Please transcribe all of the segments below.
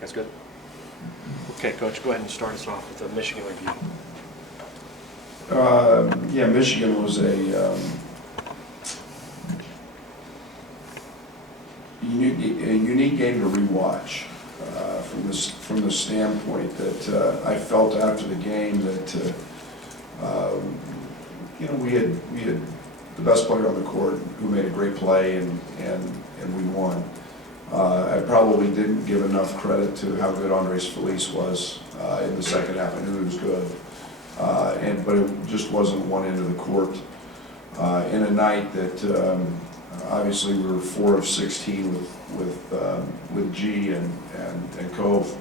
That's good. Okay, Coach, go ahead and start us off with the Michigan review. Yeah, Michigan was a unique game to rewatch from the standpoint that I felt after the game that we had the best player on the court who made a great play and we won. I probably didn't give enough credit to how good Andres Feliz was in the second half. I knew he was good, but it just wasn't one end of the court. In a night that obviously we were 4 of 16 with G and Cove,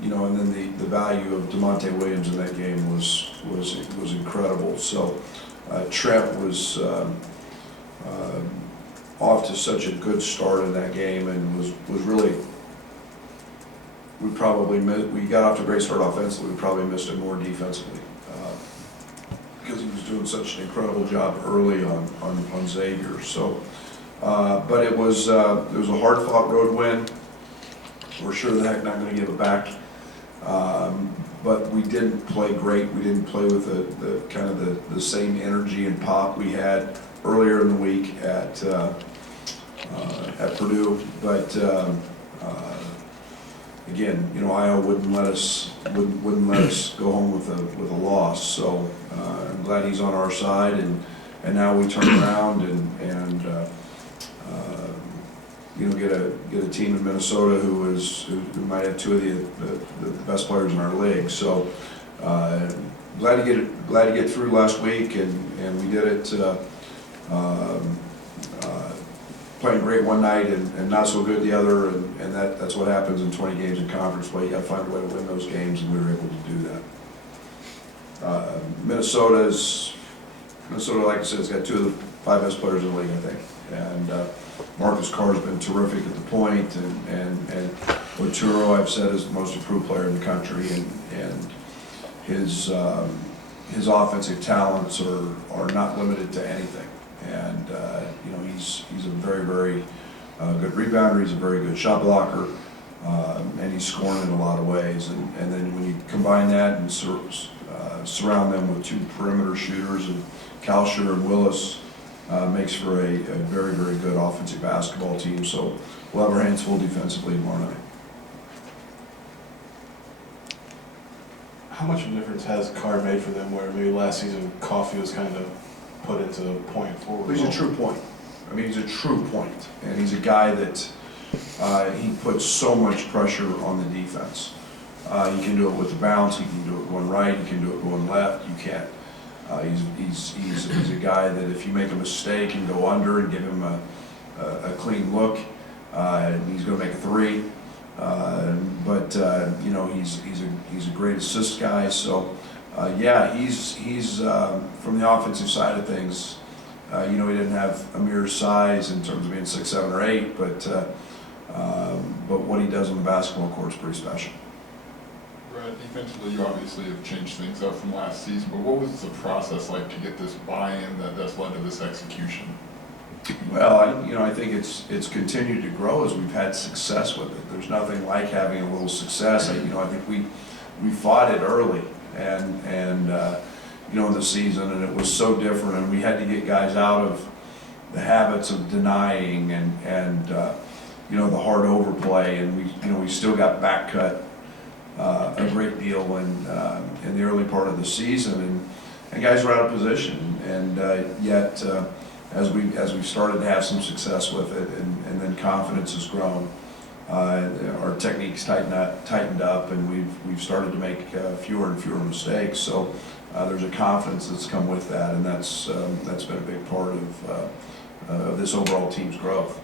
and then the value of DeMonte Williams in that game was incredible. So Trent was off to such a good start in that game and was really. We got off to a great start offensively. We probably missed him more defensively because he was doing such an incredible job early on Xavier. So, but it was a hard-fought road win. We're sure the heck not going to give it back. But we didn't play great. We didn't play with the kind of the same energy and pop we had earlier in the week at Purdue. But again, Iowa wouldn't let us go home with a loss. So I'm glad he's on our side, and now we turn around and get a team in Minnesota who might have 2 of the best players in our league. So glad to get through last week, and we did it. Playing great one night and not so good the other, and that's what happens in 20 games in conference play. You got to find a way to win those games, and we were able to do that. Minnesota, like I said, has got 2 of the 5 best players in the league, I think. And Marcus Carr's been terrific at the point, and Oturo, I've said, is the most improved player in the country, and his offensive talents are not limited to anything. And he's a very, very good rebounder. He's a very good shot blocker, and he's scoring in a lot of ways. And then when you combine that and surround them with 2 perimeter shooters, and Kalsher and Willis, makes for a very, very good offensive basketball team. So we'll have our hands full defensively tomorrow night. How much of a difference has Carr made for them, where maybe last season Coffey was kind of put into point forward? He's a true point. I mean, he's a true point, and he's a guy that he puts so much pressure on the defense. He can do it with the bounce. He can do it going right. He can do it going left. You can't. He's a guy that if you make a mistake and go under and give him a clean look, he's going to make a 3. He's a great assist guy. So. He's from the offensive side of things. He didn't have Amir's size in terms of being 6'7" or 8, but what he does on the basketball court is pretty special. Brad, defensively, you obviously have changed things up from last season, but what was the process like to get this buy-in that's led to this execution? Well, I think it's continued to grow as we've had success with it. There's nothing like having a little success. I think we fought it early. And in the season, and it was so different, and we had to get guys out of the habits of denying and the hard overplay, and we still got back cut a great deal in the early part of the season, and guys were out of position, and yet as we've started to have some success with it, and then confidence has grown. Our techniques tightened up, and we've started to make fewer and fewer mistakes. So there's a confidence that's come with that, and that's been a big part of this overall team's growth.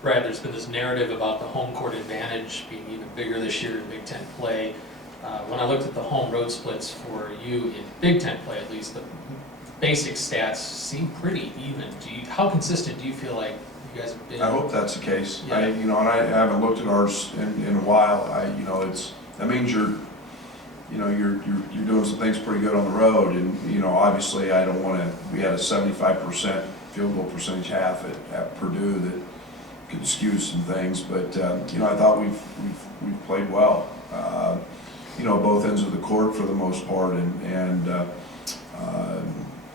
Brad, there's been this narrative about the home court advantage being even bigger this year in Big Ten play. When I looked at the home road splits for you in Big Ten play, at least the basic stats seem pretty even. How consistent do you feel like you guys have been? I hope that's the case. Yeah. And I haven't looked at ours in a while. That means you're doing some things pretty good on the road, and obviously we had a 75% field goal percentage half at Purdue could skew some things, but, you know, I thought we've played well. You know, both ends of the court for the most part, and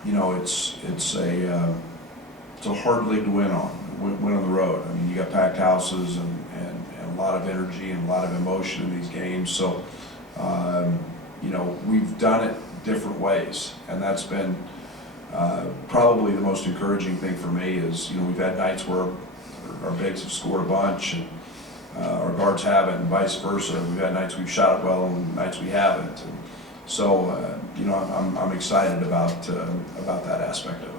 you know, it's a hard league to win on the road. I mean, you got packed houses and a lot of energy and a lot of emotion in these games. So, you know, we've done it different ways, and that's been probably the most encouraging thing for me. Is, you know, we've had nights where our bigs have scored a bunch and our guards haven't, and vice versa. We've had nights we've shot it well and nights we haven't. And so, you know, I'm excited about that aspect of it.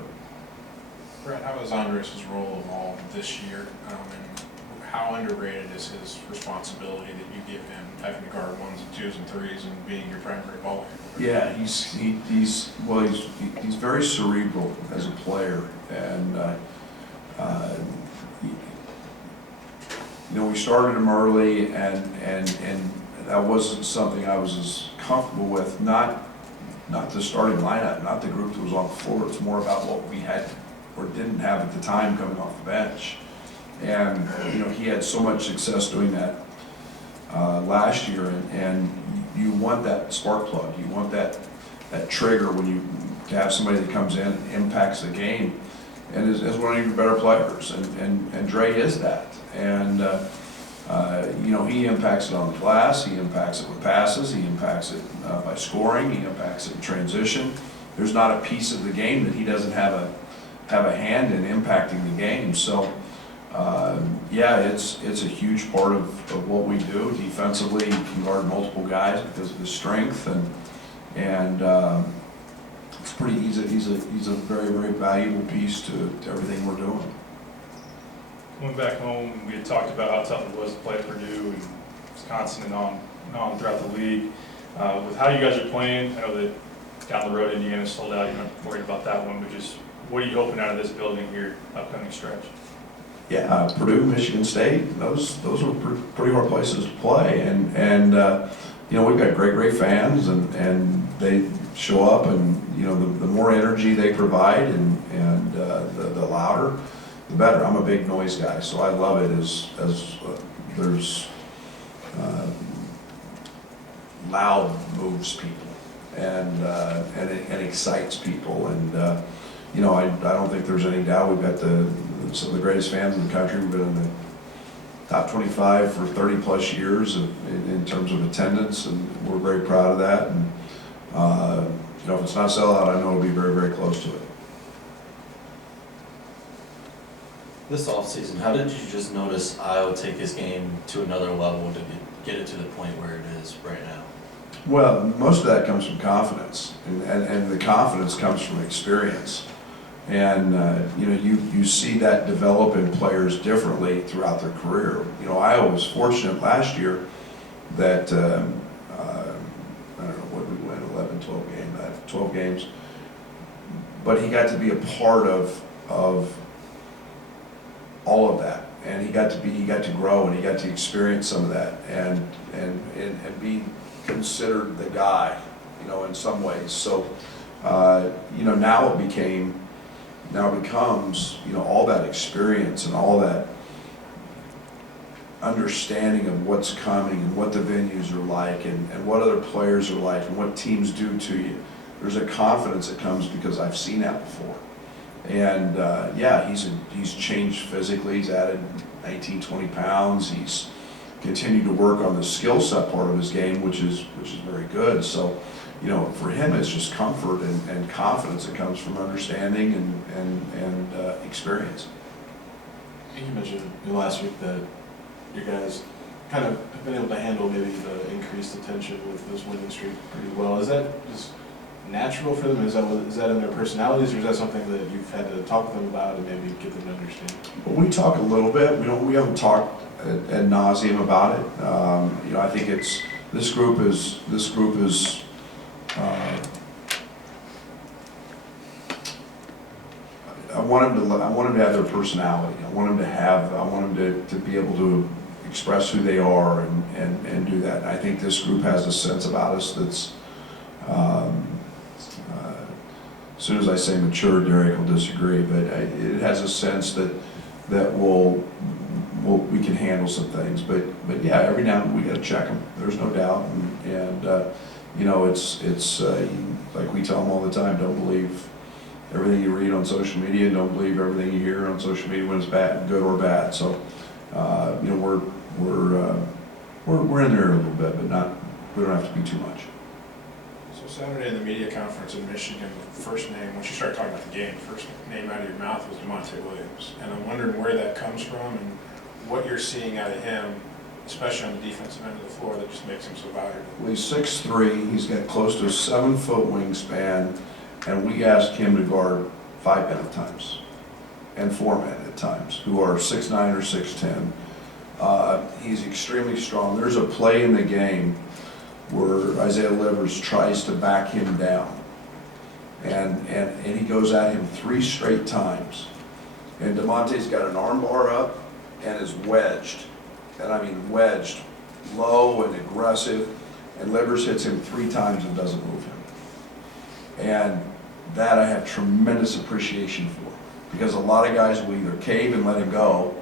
Brad, how has Andres' role evolved this year, and how underrated is his responsibility that you give him, having to guard ones and twos and threes and being your primary ball handler? Yeah, he's very cerebral as a player, and you know, we started him early, and that wasn't something I was as comfortable with. Not the starting lineup, not the group that was on the floor. It's more about what we had or didn't have at the time coming off the bench. And you know, he had so much success doing that last year, and you want that spark plug. You want that trigger when you to have somebody that comes in and impacts the game, and is one of your better players. And Dre is that. And you know, he impacts it on the glass. He impacts it with passes. He impacts it by scoring. He impacts it in transition. There's not a piece of the game that he doesn't have a hand in impacting the game. So. Yeah, it's a huge part of what we do. Defensively, he can guard multiple guys because of his strength, and it's pretty easy. He's a very, very valuable piece to everything we're doing. Went back home, we had talked about how tough it was to play at Purdue and Wisconsin and on throughout the league. With how you guys are playing, I know that down the road Indiana's sold out. You're not worried about that one, but just what are you hoping out of this building here, upcoming stretch? Yeah, Purdue, Michigan State, those were pretty hard places to play, and you know, we've got great fans, and they show up, and you know, the more energy they provide, and the louder, the better. I'm a big noise guy, so I love it as there's loud moves people, and it excites people, and you know, I don't think there's any doubt we've got some of the greatest fans in the country. We've been in the top 25 for 30 plus years in terms of attendance, and we're very proud of that. And you know, if it's not sellout, I know it'll be very, very close to it. This offseason, how did you just notice Iowa take his game to another level to get it to the point where it is right now? Well, most of that comes from confidence, and the confidence comes from experience. And you know, you see that develop in players differently throughout their career. You know, Iowa was fortunate last year that I don't know what we win, 11, 12 games, but he got to be a part of all of that, and he got to grow, and he got to experience some of that, and be considered the guy, you know, in some ways. So you know, now it becomes, you know, all that experience and all that understanding of what's coming and what the venues are like and what other players are like and what teams do to you. There's a confidence that comes because I've seen that before. And yeah, he's changed physically. He's added 19, 20 pounds. He's continued to work on the skill set part of his game, which is very good. So, you know, for him, it's just comfort and confidence that comes from understanding and experience. You mentioned last week that you guys kind of have been able to handle maybe the increased attention with this winning streak pretty well. Is that just natural for them? Is that in their personalities, or is that something that you've had to talk with them about and maybe get them to understand? Well, we talk a little bit. We haven't talked ad nauseum about it. You know, I think it's this group is. I want them to have their personality. I want them to be able to express who they are and do that. And I think this group has a sense about us that's. As soon as I say mature, Derek will disagree, but it has a sense that will handle some things. But yeah, every now and then we got to check them. There's no doubt. And you know, it's like we tell them all the time. Don't believe everything you read on social media. Don't believe everything you hear on social media when it's bad, good or bad. So you know, we're in there a little bit, but not. We don't have to be too much. So Saturday in the media conference in Michigan, the first name, once you started talking about the game, the first name out of your mouth was DeMonte Williams. And I'm wondering where that comes from and what you're seeing out of him, especially on the defensive end of the floor, that just makes him so valuable. Well, he's 6'3", he's got close to a 7-foot wingspan, and we asked him to guard 5 men at times, and 4 men at times, who are 6'9" or 6'10". He's extremely strong. There's a play in the game where Isaiah Livers tries to back him down, and he goes at him 3 straight times. And DeMonte's got an arm bar up and is wedged, and I mean wedged, low and aggressive, and Livers hits him 3 times and doesn't move him. And that I have tremendous appreciation for, because a lot of guys will either cave and let him go,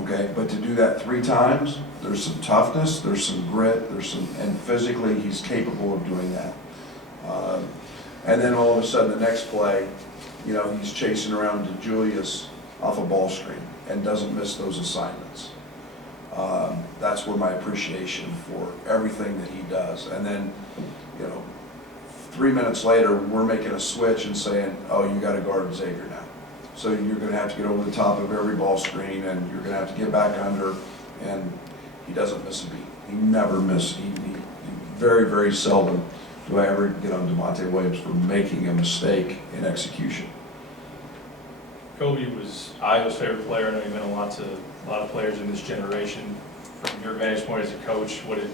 okay, but to do that 3 times, there's some toughness, there's some grit, and physically he's capable of doing that. And then all of a sudden the next play, you know, he's chasing around DeJulius off a ball screen and doesn't miss those assignments. That's where my appreciation for everything that he does. And then, you know, 3 minutes later, we're making a switch and saying, oh, you got to guard Xavier now. So you're going to have to get over the top of every ball screen, and you're going to have to get back under, and he doesn't miss a beat. He never misses. He very, very seldom do I ever get on DeMonte Williams for making a mistake in execution. Kobe was Iowa's favorite player. I know you've been a lot of players in this generation. From your vantage point as a coach, what did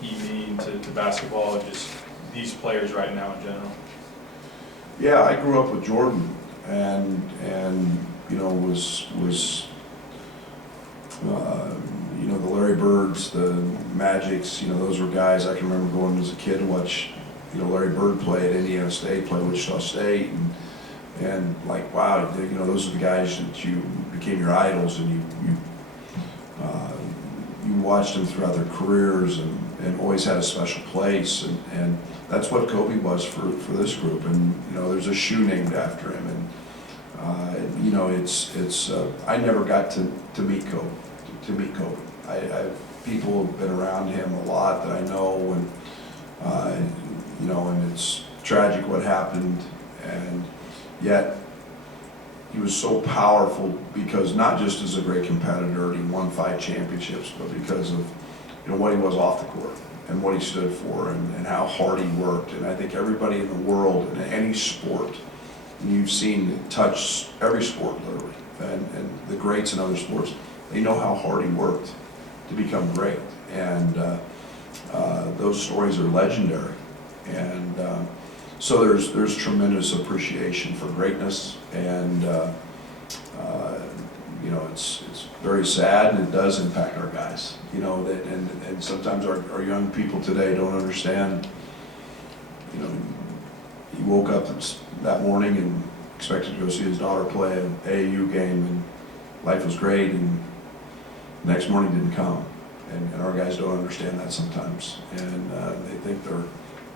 he mean to basketball and just these players right now in general? Yeah, I grew up with Jordan, and you know, was you know, the Larry Birds, the Magics, you know, those were guys I can remember going as a kid to watch, you know, Larry Bird play at Indiana State, play Wichita State, and like, wow, you know, those are the guys that you became your idols, and you watched them throughout their careers, and always had a special place, and that's what Kobe was for this group. And you know, there's a shoe named after him, and you know, it's I never got to meet Kobe. People have been around him a lot that I know, and you know, and it's tragic what happened, and yet he was so powerful because not just as a great competitor, he won 5 championships, but because of, you know, what he was off the court and what he stood for, and how hard he worked. And I think everybody in the world, in any sport, and you've seen it touch every sport literally, and the greats in other sports, they know how hard he worked to become great. And those stories are legendary. And so there's tremendous appreciation for greatness, and you know, it's very sad, and it does impact our guys. You know, that and sometimes our young people today don't understand. You know, he woke up that morning and expected to go see his daughter play an AAU game, and life was great, and the next morning didn't come. And our guys don't understand that sometimes, and they think they're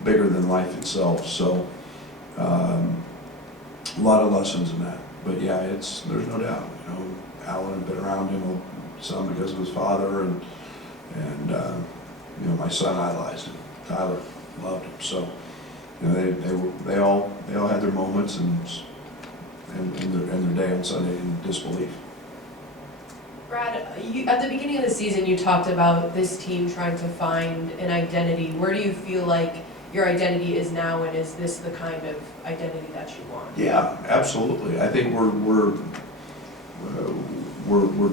bigger than life itself. So a lot of lessons in that. But yeah, there's no doubt. You know, Alan had been around him some because of his father, and you know, my son idolized him. Tyler loved him. So you know, they all had their moments and their day on Sunday in disbelief. Brad, at the beginning of the season, you talked about this team trying to find an identity. Where do you feel like your identity is now, and is this the kind of identity that you want? Yeah, absolutely. I think we're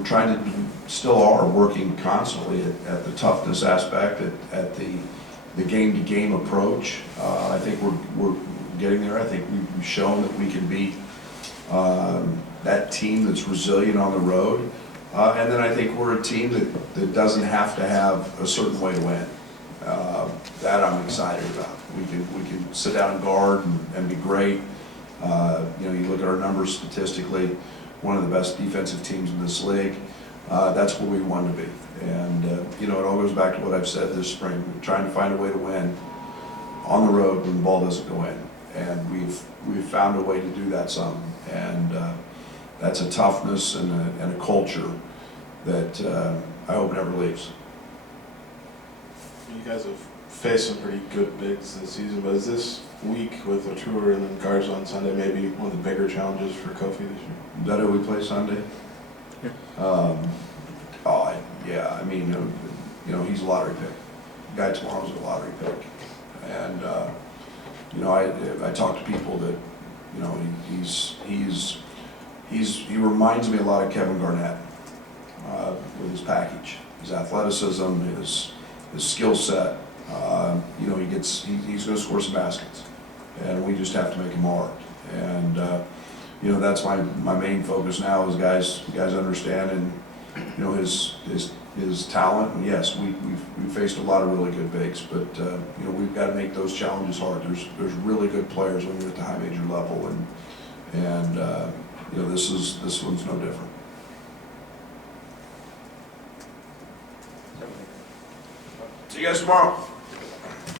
trying to still are working constantly at the toughness aspect, at the game-to-game approach. I think we're getting there. I think we've shown that we can be that team that's resilient on the road. And then I think we're a team that doesn't have to have a certain way to win. That I'm excited about. We can sit down and guard and be great. You know, you look at our numbers statistically, one of the best defensive teams in this league. that's where we want to be. And, it all goes back to what I've said this spring, we're trying to find a way to win on the road when the ball doesn't go in. And we've found a way to do that some. And that's a toughness and a culture that I hope never leaves. You guys have faced some pretty good bigs this season, but is this week with a tour and then guards on Sunday maybe one of the bigger challenges for Kofi this year? Is that who we play Sunday? Yeah, I mean, he's a lottery pick. Guy tomorrow's a lottery pick. And, I talk to people that, he reminds me a lot of Kevin Garnett with his package, his athleticism, his skill set. He's going to score some baskets, and we just have to make him hard. And that's my main focus now is guys understand and his talent. And yes, we've faced a lot of really good bigs, but we've got to make those challenges hard. There's really good players when you're at the high major level, and this one's no different. See you guys tomorrow.